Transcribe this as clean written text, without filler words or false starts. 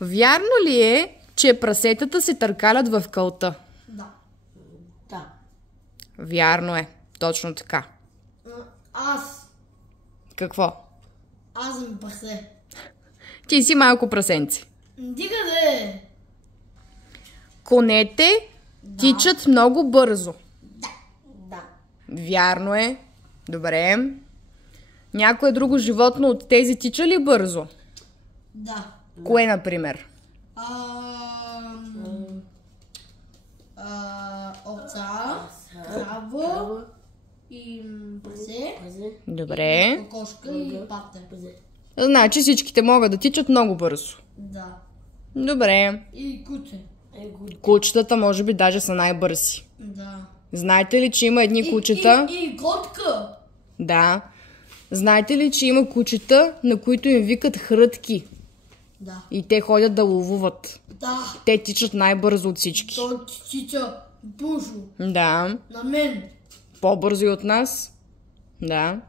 Вярно ли е, че прасетата се търкалят в кълта? Да. Да. Вярно е. Точно така. Аз. Какво? Аз съм прасе. Ти си малко прасенце. Дига де. Конете тичат много бързо. Да. Вярно е. Добре. Някое друго животно от тези тича ли бързо? Да. Кое, например? Овца, крава и прасе, Добре. кокошка и патер. Значи всичките могат да тичат много бързо. Да. Добре. И куче. Кучетата може би даже са най-бързи. Да. Знаете ли, че има едни кучета? И котка. Да. Знаете ли, че има кучета, на които им викат хрътки? Да. И те ходят да ловуват. Да. Те тичат най-бързо от всички. То тича бушо. Да. На мен. По-бързо и от нас. Да.